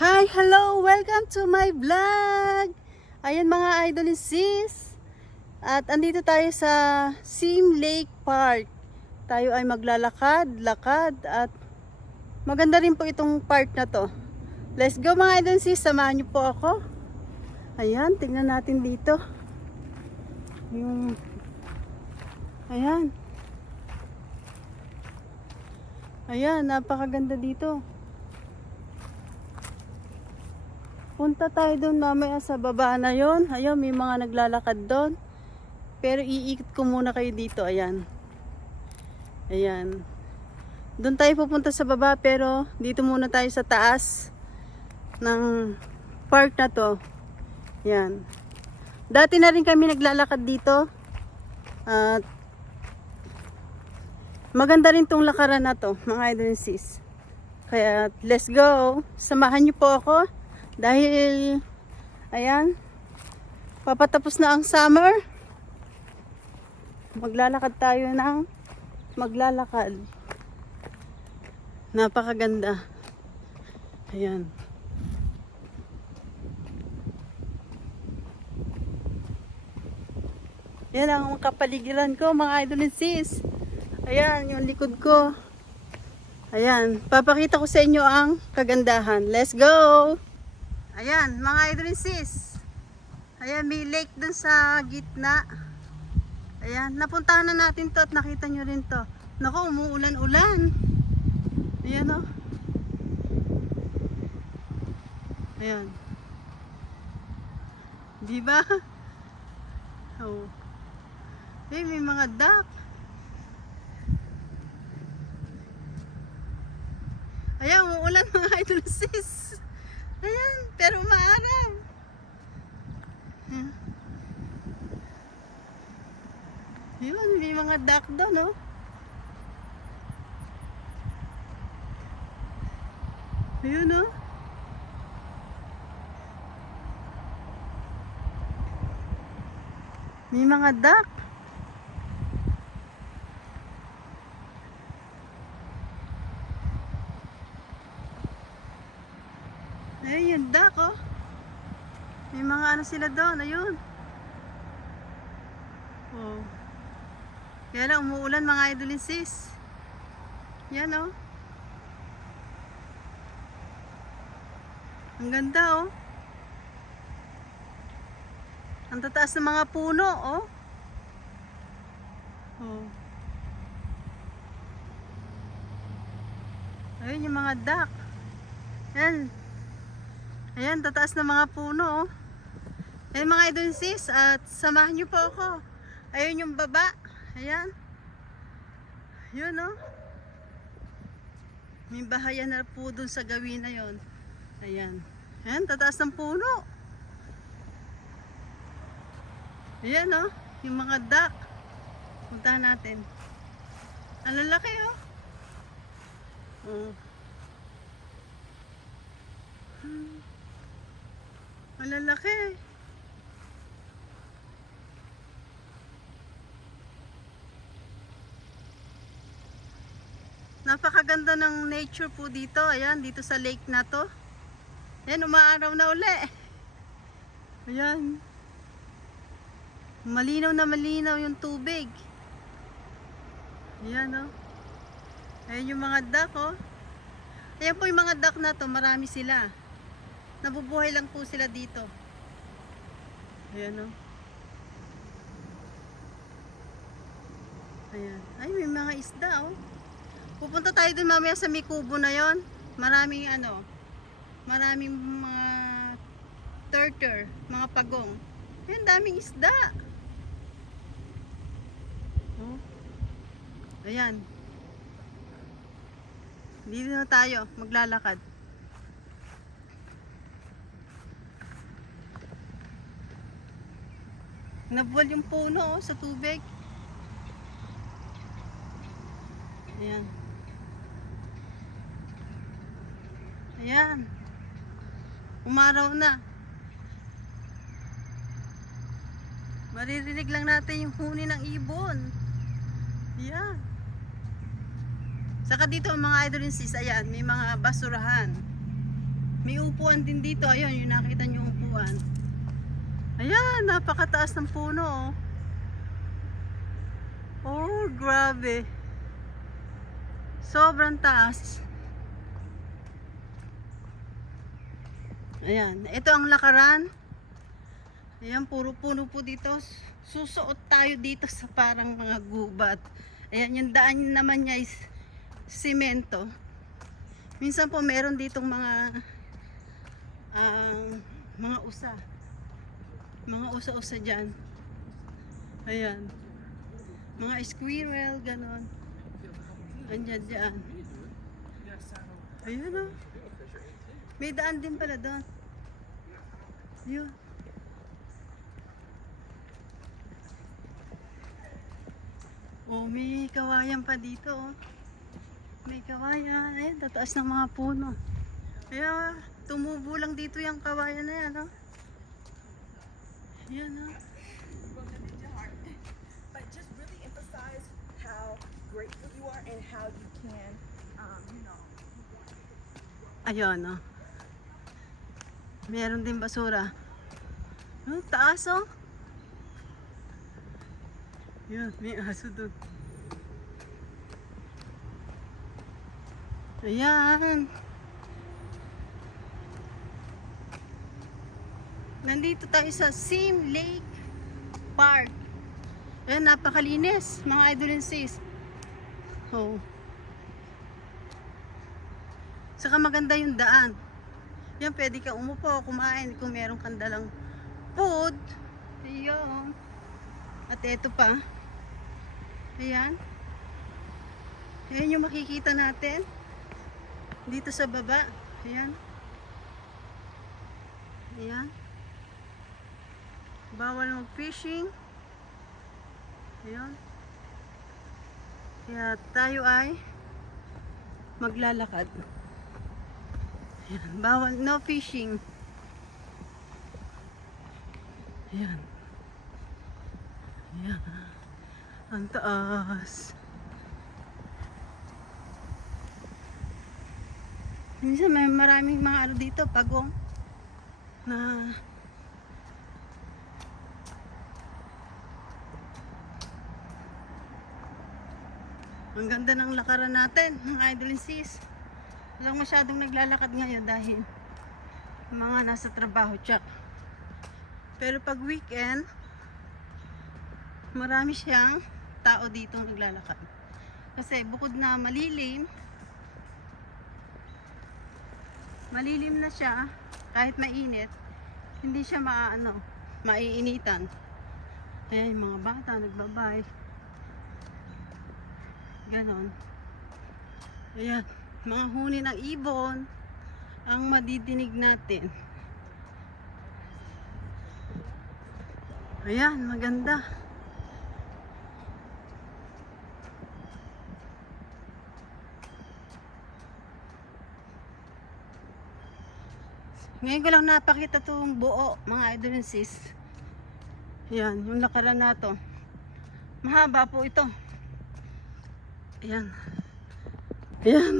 Hi, hello! Welcome to my vlog! Ayan mga idol and sis. At andito tayo sa Sim Lake Park. Tayo ay maglalakad at maganda rin po itong park na to. Let's go mga idol and sis, samahan niyo po ako. Ayan, tingnan natin dito. Ayan. Ayan, napakaganda dito. Punta tayo doon mamaya sa baba na yon. Ayun, may mga naglalakad doon. Pero iikot ko muna kayo dito. Ayan. Ayan. Doon tayo pupunta sa baba pero dito muna tayo sa taas ng park na to. Ayan. Dati na rin kami naglalakad dito. At maganda rin tong lakaran na to, mga idol and sis. Kaya let's go. Samahan niyo po ako. Dahil, ayan, papatapos na ang summer. Maglalakad tayo ng maglalakad. Napakaganda. Ayan. Yan ang kapaligiran ko, mga idol and sis. Ayan, yung likod ko. Ayan, papakita ko sa inyo ang kagandahan. Let's go! Ayan, mga idol and sis. Ayan, may lake dun sa gitna. Ayan, napuntahan na natin to at nakita nyo rin to. Naku, umuulan-ulan. Ayan o. Ayan. Diba? Oh. Ay, may mga duck. Ayan, umuulan mga idol and sis. Ayan, pero maaraw. Yun, may mga duck doon, no? Ayun, no? May mga duck. Ayun, yung duck, oh. May mga ano sila doon, ayun. Oh. Kaya lang, umuulan mga idol and sis. Yan, oh. Ang ganda, oh. Ang tataas ng mga puno, oh. Oh. Ayun, yung mga duck. Yan. Ayan, tataas ng mga puno, oh. Ayan mga idol and sis, at samahan niyo po ako. Ayun yung baba. Ayan. Yun, oh. May bahayan na po dun sa gawin na yun. Ayan. Ayan, tataas ng puno. Ayan, oh. Yung mga duck. Puntahan natin. Ang lalaki, oh. Oh. Ang lalaki. Napakaganda ng nature po dito. Ayan, dito sa lake na to. Ayan, umaaraw na uli. Ayan. Malinaw na malinaw yung tubig. Ayan, oh. Ayan yung mga duck, oh. Ayan po yung mga duck na to. Marami sila. Nabubuhay lang po sila dito. Ayan, oh. Ayan. Ay, may mga isda, oh. Pupunta tayo dun mamaya sa may kubo na yon. Maraming ano, maraming mga turtle, mga pagong. Ayan, daming isda. Oh. Ayan. Dito na tayo, maglalakad. Nabuwal yung puno, oh, sa tubig. Ayan. Ayan. Umaraw na. Maririnig lang natin yung huni ng ibon. Ayan. Saka dito mga idol and sis, ayan, may mga basurahan. May upuan din dito. Ayun, yung nakita nyo upuan. Ayan, napakataas ng puno. Oh, grabe. Sobrang taas. Ayan, ito ang lakaran. Ayan, puro puno po dito. Susuot tayo dito sa parang mga gubat. Ayan, yung daan naman niya is simento. Minsan po meron ditong mga usa. Mga usa-usa dyan. Ayan. Mga squirrel, ganon. Andyan dyan. Ayan o. May daan din pala doon. Yun. Oh, may kawayan pa dito. Oh. May kawayan. Ayan, tataas ng mga puno. Kaya, tumubo lang dito yung kawayan na yan. Oh. Ayan, oh. But just really emphasize how grateful you are and how you can, you know. Ayun, oh. Meron din basura. Oh, taas, oh. Yun, may aso doon. Ayan. Nandito tayo sa Sim Lake Park. Ayan, napakalinis, mga idol and sis. Oh. Saka maganda yung daan. Yan, pwede kang umupo, kumain kung meron kang dalang food. Ayun. At eto pa. Ayan. Ayan yung makikita natin. Dito sa baba. Ayan. Ayan. Bawal mag-fishing. Ayan. Kaya tayo ay maglalakad. Ayan. Bawal, no fishing. Ayan. Ayan. Ang taas. Minsan may maraming mga ano dito, pagong na ang ganda ng lakaran natin, mga idol and sis. Walang masyadong naglalakad ngayon dahil mga nasa trabaho tsak. Pero pag weekend, marami siyang tao dito naglalakad. Kasi bukod na malilim na siya, kahit mainit, hindi siya maiinitan. Ayan, mga bata nagbabay. Ganon. Ayan, mga huni ng ibon ang madidinig natin. Ayan, maganda. Ngayon ko lang napakita itong buo, mga idol and sis. Ayan, yung lakaran na to. Mahaba po ito. Ayan. Ayan.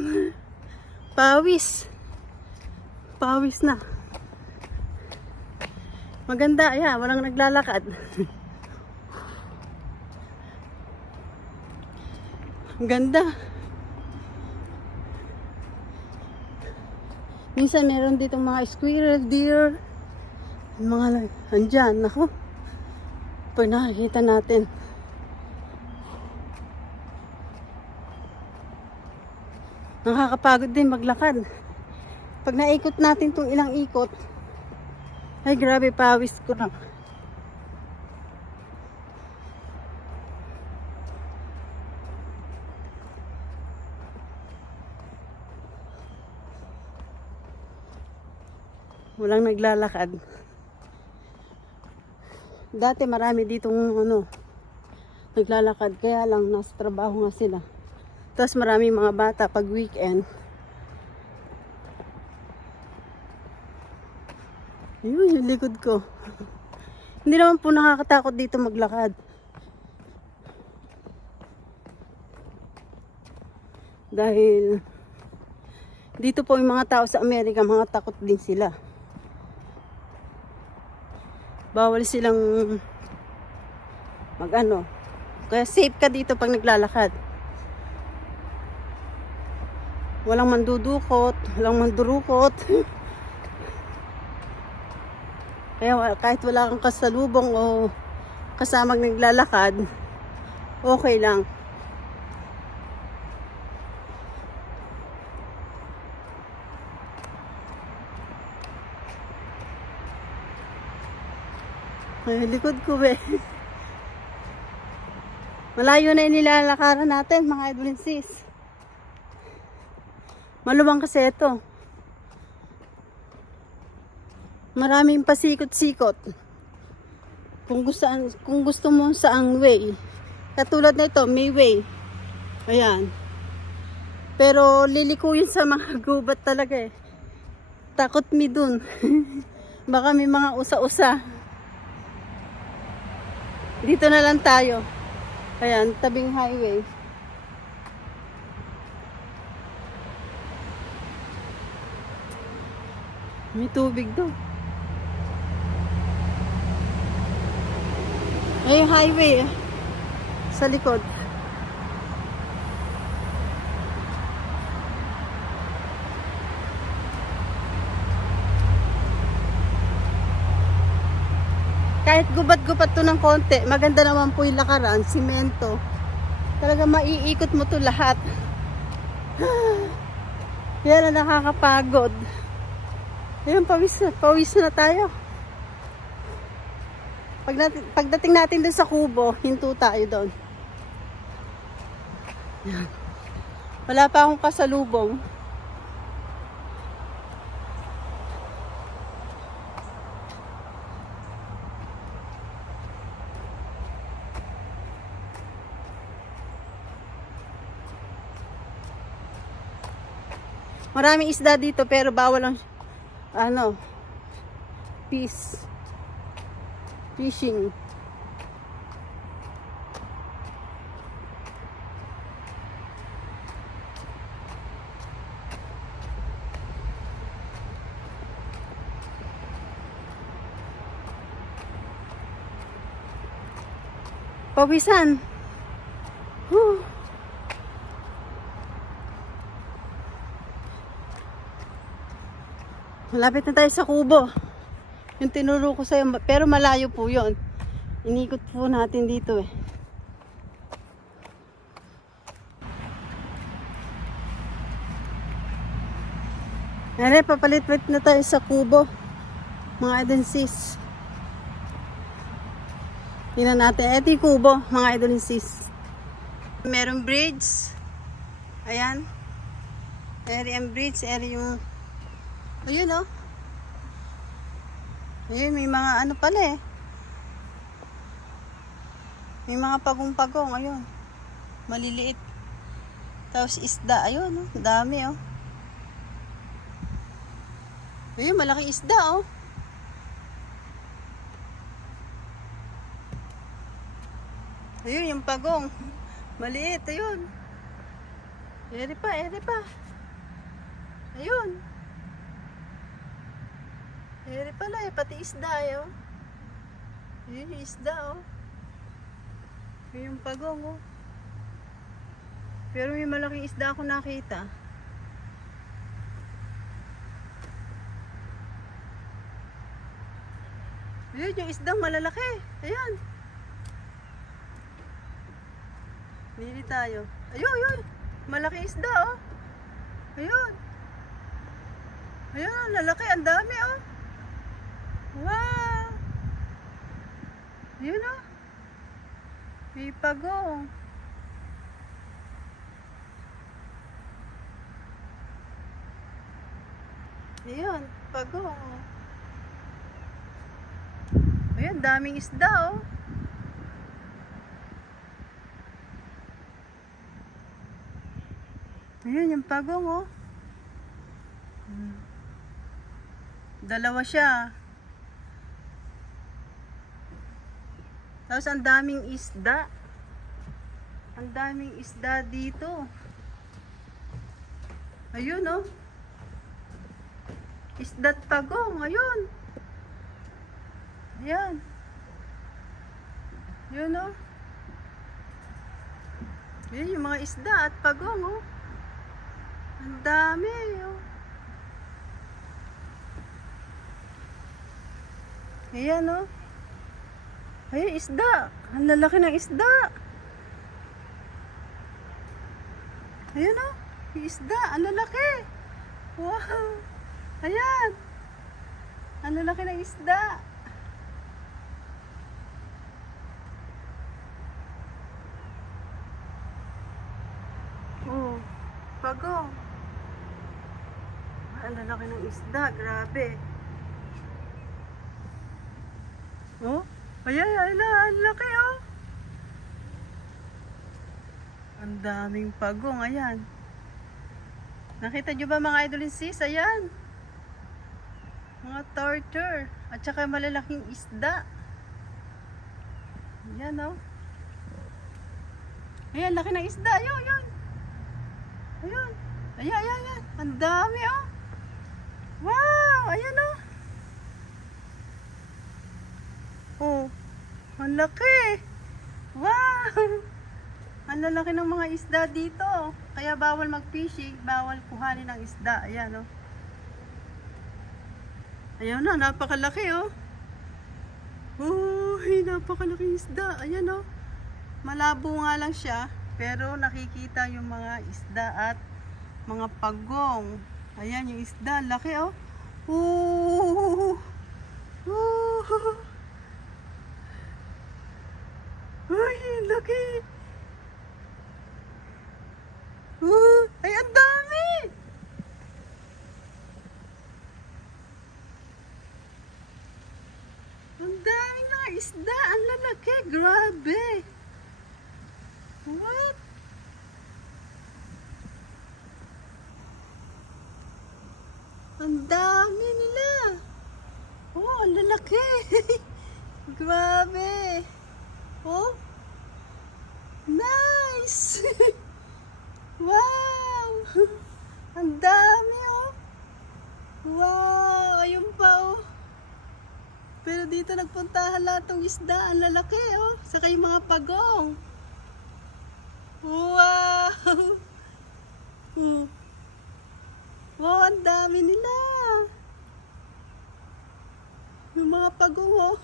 Pawis. Pawis na. Maganda, ayan, walang naglalakad. Ang ganda. Minsan meron dito mga squirrel, deer, mga andyan, ako. Pag nakikita natin. Nakakapagod din maglakad. Pag naikot natin itong ilang ikot, ay grabe, pawis ko na. Walang naglalakad. Dati marami ditong naglalakad, kaya lang nasa trabaho nga sila. Tapos maraming mga bata pag weekend. Yun, yung likod ko. Hindi naman po nakakatakot dito maglakad. Dahil Dito po yung mga tao sa Amerika, mga takot din sila. Bawal silang mag-ano. Kaya safe ka dito pag naglalakad. Walang mandudukot, walang mandurukot. Kaya kahit wala kang kasalubong o kasamang naglalakad, okay lang. Ay, likod ko eh. Malayo na yung nilalakaran natin, mga idol and sis. Maluwang kasi ito. Maraming pasikot-sikot. Kung gusto mo saang way. Katulad na ito, may way. Ayan. Pero lilikuyin sa mga gubat talaga eh. Takot mi dun. Baka may mga usa-usa. Dito na lang tayo. Ayan, tabing highway. May tubig doon. Ay, highway sa likod. Kahit gubat-gubat to ng konti, maganda naman po yung lakaran, simento. Talaga maiikot mo to lahat. Kaya na nakakapagod. Ayun, pawis na tayo. Pagdating natin dun sa kubo, hinto tayo doon. Yan. Wala pa akong kasalubong. Maraming isda dito pero bawal ang fishing. Pawisan. Whew. Malapit na tayo sa kubo. Yung tinuro ko sa'yo, pero malayo po yun. Inikot po natin dito eh. Nare, papalit-palit na tayo sa kubo. Mga idensis. Tingnan natin. Ito yung kubo, mga idensis. Merong bridge. Ayan. Eri ang bridge. Eri yung... Ayun oh. Ayun, may mga ano pala eh. May mga pagong-pagong. Ayun. Maliliit. Tapos isda. Ayun oh. Dami oh. Ayun, malaki isda oh. Ayun, yung pagong. Maliit. Ayun. Eri pa, eri pa. Ayun. Eri pala eh, pati isda eh, oh. Yun yung isda oh. Yun yung pagong oh. Pero may malaking isda ako nakita. Yun yung isdang malalaki. Ayan. Nili tayo. Ayun, ayun. Malaki isda oh. Ayun. Ayun, lalaki. Ang dami oh. Wow! Yun o. May pagong. Ayun, pagong. Ayun, daming isda o. Ayun, yung pagong o. Dalawa siya. Tapos ang daming isda. Ang daming isda dito. Ayun oh. Isda't pagong. Ayun. Yan. Yun oh. Yun yung mga isda at pagong oh. Ang dami oh. Ayan oh. Ay, isda. Ang lalaki ng isda. Ayan oh. Yung isda. Ang lalaki. Wow. Ayan. Ang lalaki ng isda. Oh. Pagong. Ang lalaki ng isda. Grabe. Oh. Ayan, ang laki oh. Ang daming pagong, ayan. Nakita nyo ba mga idol and sis? Ayan. Mga torture. At saka malalaking isda. Ayan oh. Ayan, laki ng isda. Ayun, ayun. Ayun. Ayan, ayan, ayan. Ang dami oh. Wow, ayan oh. Oh, ang laki. Wow. Ang lalaki ng mga isda dito. Kaya bawal mag-fishing, bawal kuhanin ng isda. Ayan oh. Ayan na, napakalaki oh. Uy, napakalaki isda. Ayan oh. Malabo nga lang siya, pero nakikita yung mga isda at mga pagong. Ayan yung isda, laki oh. Ooh. Ooh. Uy, laki. Ay, ang dami! Ang daming mga isda. Ang lalaki. Grabe. What? Ang dami nila. Oh, ang lalaki. Grabe. Oh. Nice. Wow! Ang dami oh! Wow! Ayun pa oh! Pero dito nagpuntahan lahat ng isda. Ang lalaki oh! Saka yung mga pagong. Wow! Wow! Ang dami nila! Yung mga pagong oh!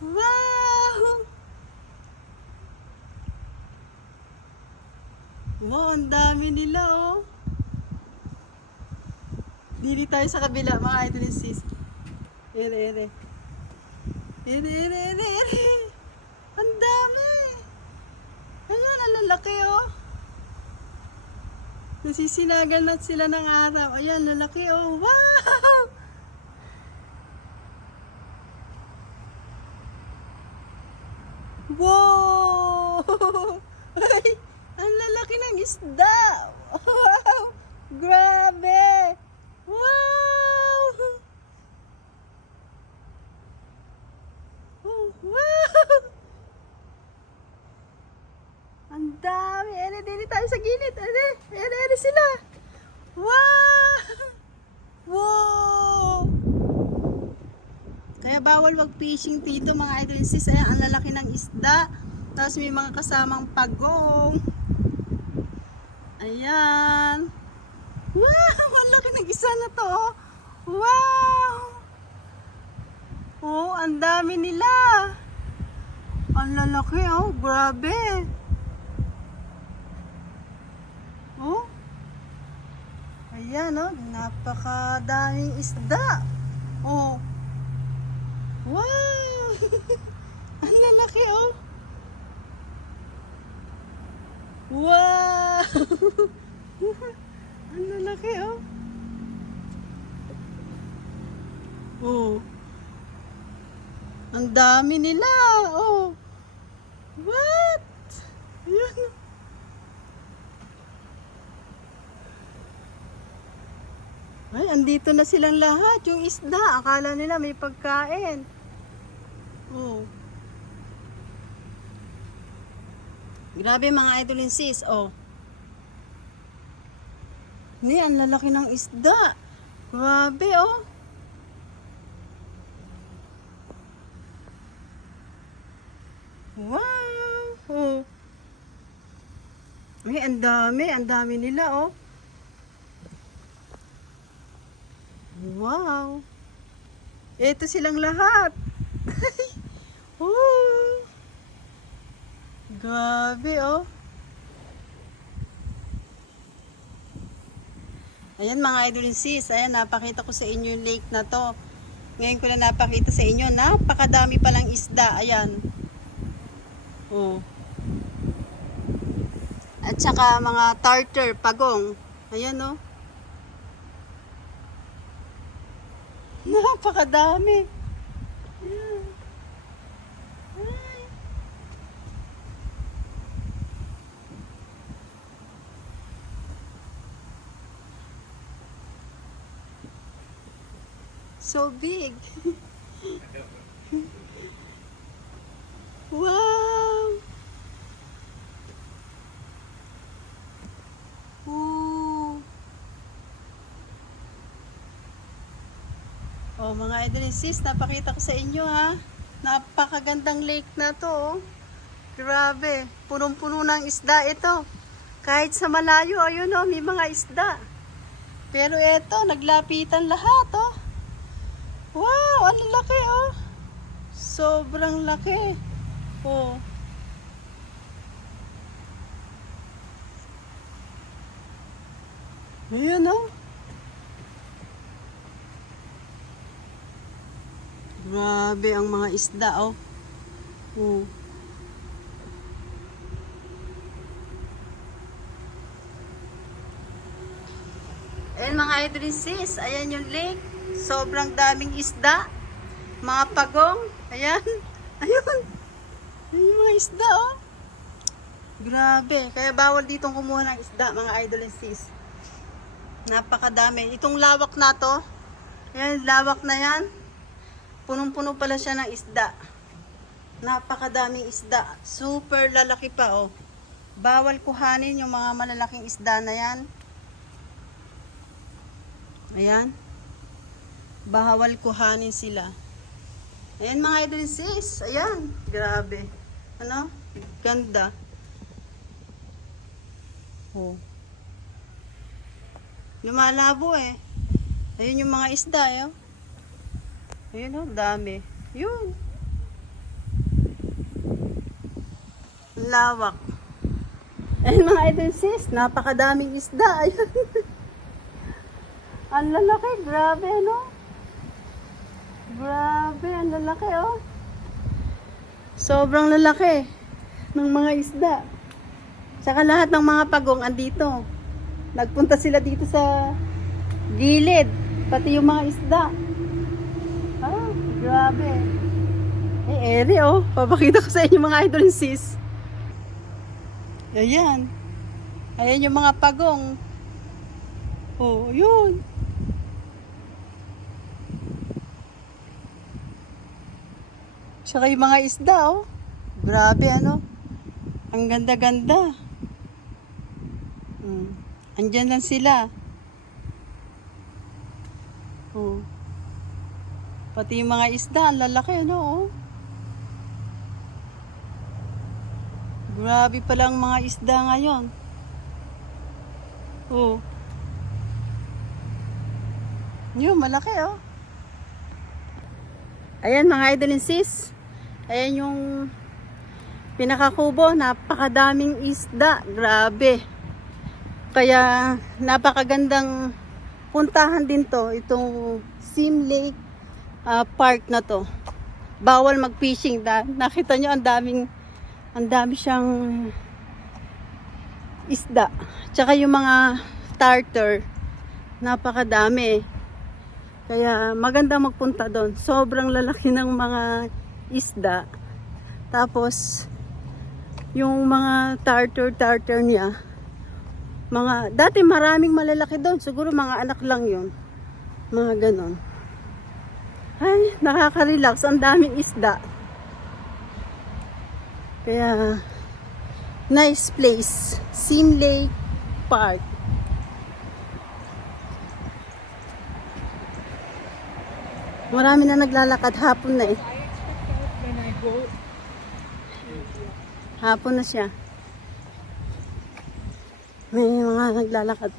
Wow! Wow, ang dami nila oh. Dili tayo sa kabila mga idol and sis. Ere. Ang dami. Ayan, ang lalaki oh. Nasisinagan na sila ng araw. Ayan, lalaki oh. Wow! Wow! Ay! Ang lalaki ng isda! Wow! Grabe! Wow! Oh, wow! Ang dami! Dili tayo sa gilid! Ere sila! Wow! Wow! Kaya bawal mag-fishing dito mga idol and sis. Ayan, ang lalaki ng isda. Tapos may mga kasamang pagong. Ayan. Wow! Ang laki ng isa na to. Wow! Oh, ang dami nila. Ang lalaki oh. Grabe. Oh. Ayan oh. Napakadaming isda. Oh. Wow! Ang lalaki oh. Wow! Ang lalaki oh. Oh. Ang dami nila. Oh. What? Ayan. Ay, andito na silang lahat. Yung isda. Akala nila may pagkain. Oh. Grabe mga idol and sis, oh. Ni, ang lalaki ng isda. Grabe, oh. Wow. Oh. Ay, ang dami nila, oh. Wow. Ito silang lahat. Oh. Grabe, oh. Ayan mga idol and sis, ayan napakita ko sa inyo yung lake na to. Ngayon ko na napakita sa inyo, napakadami palang isda, ayan. Oh. At saka mga tartar, pagong. Ayan oh. Napakadami. Ayan. Ay. So big. Wow. Ooh. Oh, mga idol and sis, napakita ko sa inyo ha. Napakagandang lake na to. Oh. Grabe, punong-puno ng isda ito. Kahit sa malayo, ayun oh, may mga isda. Pero eto, naglapitan lahat oh. Wow, ang laki oh. Sobrang laki. Oh. Ayan oh. Grabe ang mga isda oh. Oh. Ayan mga idol and sis, ayan yung lake. Sobrang daming isda. Mga pagong. Ayan. Ayun. Ayan yung mga isda oh. Grabe. Kaya bawal ditong kumuha ng isda mga idol and sis. Napakadami. Itong lawak na to. Ayan, lawak na yan. Punong-puno pala siya ng isda. Napakadaming isda. Super lalaki pa oh. Bawal kuhanin yung mga malalaking isda na yan. Ayan. Bawal kuhanin sila. Ayan mga idol and sis. Ayan. Grabe. Ano? Ganda. Oh. Lumalabo eh. Ayun yung mga isda eh. Oh. Ayun oh, dami. Yun. Lawak. Ayun mga idol and sis. Napakadaming isda. Ayun. Ang lalaki. Grabe ano. Grabe. Ang lalaki oh. Sobrang lalaki ng mga isda. Tsaka lahat ng mga pagong andito. Nagpunta sila dito sa gilid. Pati yung mga isda. Ah, grabe. Eh, ere oh. Papakita ko sa inyo mga idol and sis. Ayan. Ayan yung mga pagong. Oh, yun. Tsaka yung mga isda oh. Grabe ano. Ang ganda-ganda. Andyan lang sila. Oh. Pati yung mga isda, ang lalaki, ano, oh. Grabe pala ang mga isda ngayon. Oh. Yun, malaki, oh. Ayan, mga idol and sis. Ayan yung pinakakubo. Napakadaming isda. Grabe. Kaya napakagandang puntahan din to, itong Sim Lake Park na to. Bawal mag-fishing. Nakita nyo ang dami siyang isda. Tsaka yung mga tartar, napakadami. Kaya maganda magpunta doon. Sobrang lalaki ng mga isda. Tapos yung mga tartar niya, dati maraming malalaki doon. Siguro mga anak lang yun. Mga ganon. Ay, nakaka-relax. Ang daming isda. Kaya, nice place. Sim Lake Park. Marami na naglalakad. Hapon na eh. I expect that when I go. Hapon na siya. May mga naglalakad.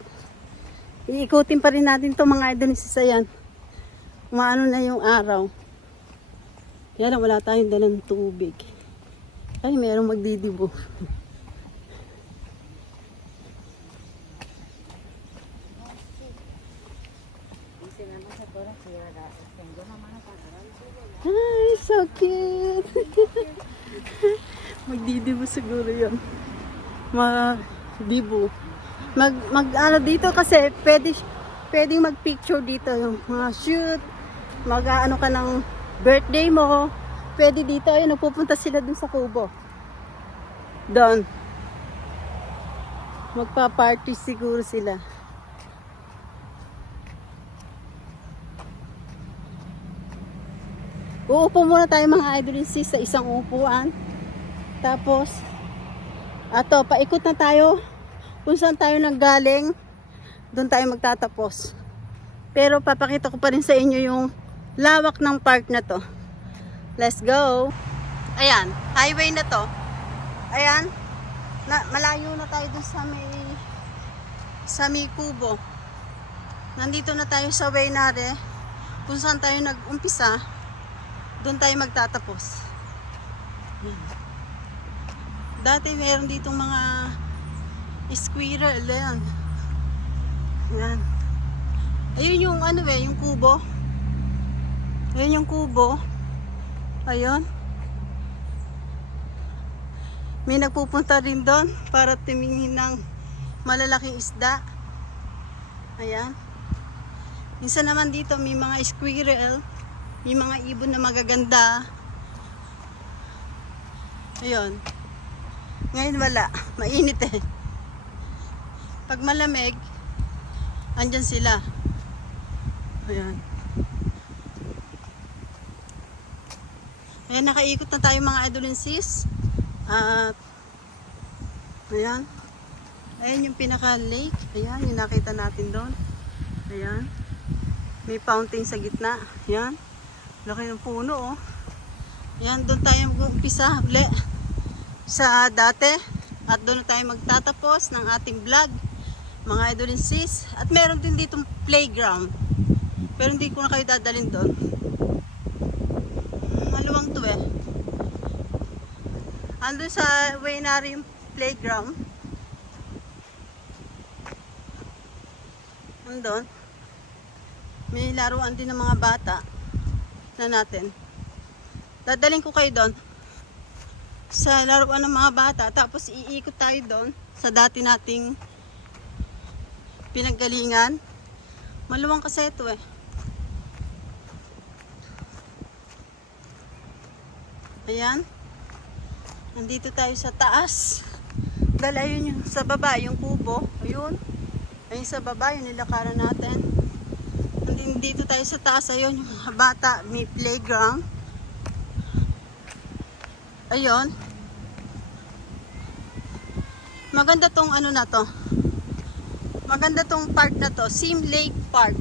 Iikutin pa rin natin to mga idol ni Sayan. Maano na yung araw. Kaya lang wala tayong dalang tubig. Ay, merong magdidibo. Ay, so cute. Magdidibo siguro yun. Magdibo. Ano dito kasi pwedeng mag-picture dito. Yung mga shoot. Mag-ano ka ng birthday mo. Pwede dito. Ayun, pupunta sila dun sa kubo. Doon. Magpa-party siguro sila. Uupo muna tayo mga idol sa isang upuan. Tapos, paikot na tayo. Kung saan tayo nanggaling, doon tayo magtatapos. Pero papakita ko pa rin sa inyo yung lawak ng park na to. Let's go! Ayan, highway na to. Ayan, malayo na tayo doon sa may kubo. Nandito na tayo sa Waynare. Kung saan tayo nag-umpisa, doon tayo magtatapos. Dati meron ditong mga squirrel. Ayan. Ayan. Ayun yung yung kubo. Ayun yung kubo. Ayun. May nagpupunta rin doon para tumingin ng malalaking isda. Ayan. Minsan naman dito may mga squirrel. May mga ibon na magaganda. Ayun. Ngayon wala. Mainit eh. Pag malamig, andyan sila. Ayan. Ayan, nakaikot na tayo mga idol and sis. At, ayan. Ayan yung pinaka-lake. Ayan, yung nakita natin doon. Ayan. May fountain sa gitna. Ayan. Laki ng puno, oh. Yan, doon tayo mag-umpisa uli sa dati. At doon tayo magtatapos ng ating vlog, mga idol and sis. At meron din ditong playground. Pero hindi ko na kayo dadalhin doon. Maluwang to eh. Andun sa Waynare yung playground. Andun. May laruan din ng mga bata na natin. Dadalhin ko kayo doon sa laruan ng mga bata, tapos iikot tayo doon sa dati nating pinanggalingan. Maluwang kasi ito eh. Ayan. Nandito tayo sa taas. Dahil ayun yung sa baba, yung kubo. Ayun. Ayun sa baba, yung nilakaran natin. Dito tayo sa taas, ayun, yung mga bata, may playground. Ayun. Maganda tong ano na to. Maganda tong park na to, Sim Lake Park.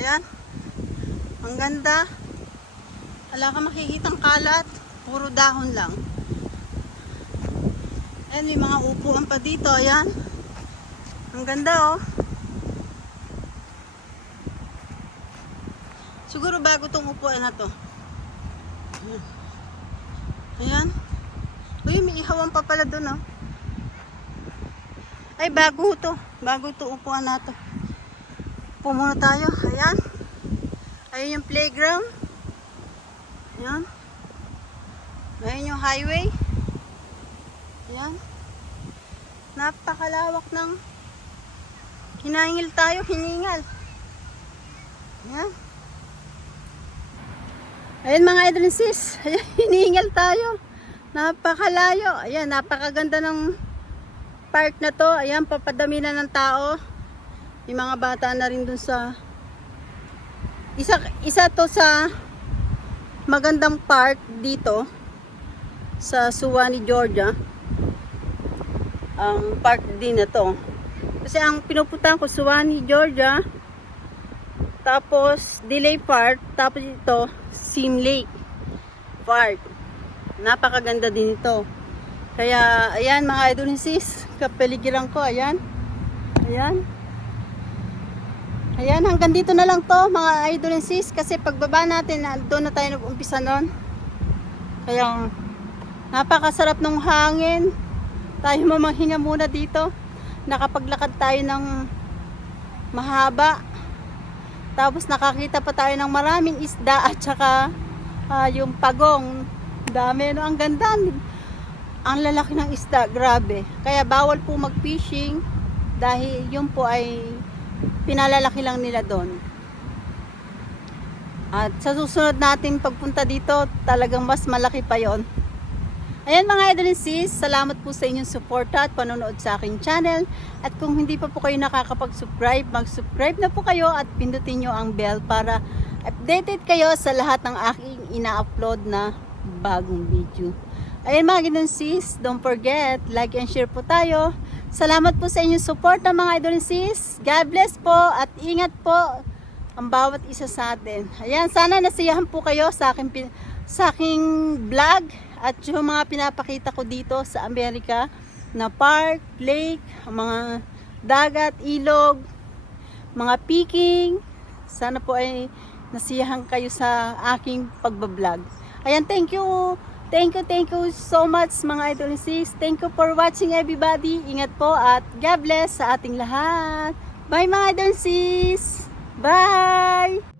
Ayan. Ang ganda. Wala ka makikitang kalat, puro dahon lang. Ayan, may mga upuan pa dito, ayan. Ang ganda, oh. Siguro bago tong upuan na to. Ayan. Uy, may ihawan pa pala doon, oh. Ay, bago to. Bago to upuan na to. Pumuna tayo. Ayan. Ayan yung playground. Ayan. Ayan yung highway. Ayan. Napakalawak ng hinangil tayo. Hiningal. Ayan. Ayan mga idol and sis, ayan, hinihingal tayo. Napakalayo. Ayan, napakaganda ng park na to. Ayan, papadami na ng tao. Yung mga bata na rin dun sa isa to sa magandang park dito sa Suwannee, Georgia. Ang park din na to. Kasi ang pinupuntahan ko, Suwannee, Georgia. Tapos, Delay Park. Tapos ito, Sim Lake Park. Napakaganda din ito. Kaya, ayan mga idol and sis, kapaligiran ko, ayan. Ayan. Ayan, hanggang dito na lang to mga idol and sis. Kasi pagbaba natin, doon na tayo nag-umpisa nun. Kaya, napakasarap ng hangin. Tayo mamanghinga muna dito. Nakapaglakad tayo ng mahaba. Tapos nakakita pa tayo ng maraming isda at saka yung pagong. Dami, no? Ang ganda. Ang lalaki ng isda, grabe. Kaya bawal po mag-fishing dahil yun po ay pinalalaki lang nila doon. At sa susunod natin pagpunta dito, talagang mas malaki pa yon. Ayan mga idol and sis, salamat po sa inyong suporta at panonood sa aking channel. At kung hindi pa po kayo nakakapag-subscribe, mag-subscribe na po kayo at pindutin nyo ang bell para updated kayo sa lahat ng aking ina-upload na bagong video. Ayan mga idol and sis, don't forget, like and share po tayo. Salamat po sa inyong suporta mga idol and sis. God bless po at ingat po ang bawat isa sa atin. Ayan, sana nasiyahan po kayo sa aking vlog. At yung mga pinapakita ko dito sa Amerika na park, lake, mga dagat, ilog, mga peaking. Sana po ay nasiyahan kayo sa aking pagbablog. Ayan, thank you. Thank you so much mga idol and sis. Thank you for watching everybody. Ingat po at God bless sa ating lahat. Bye mga idol and sis. Bye!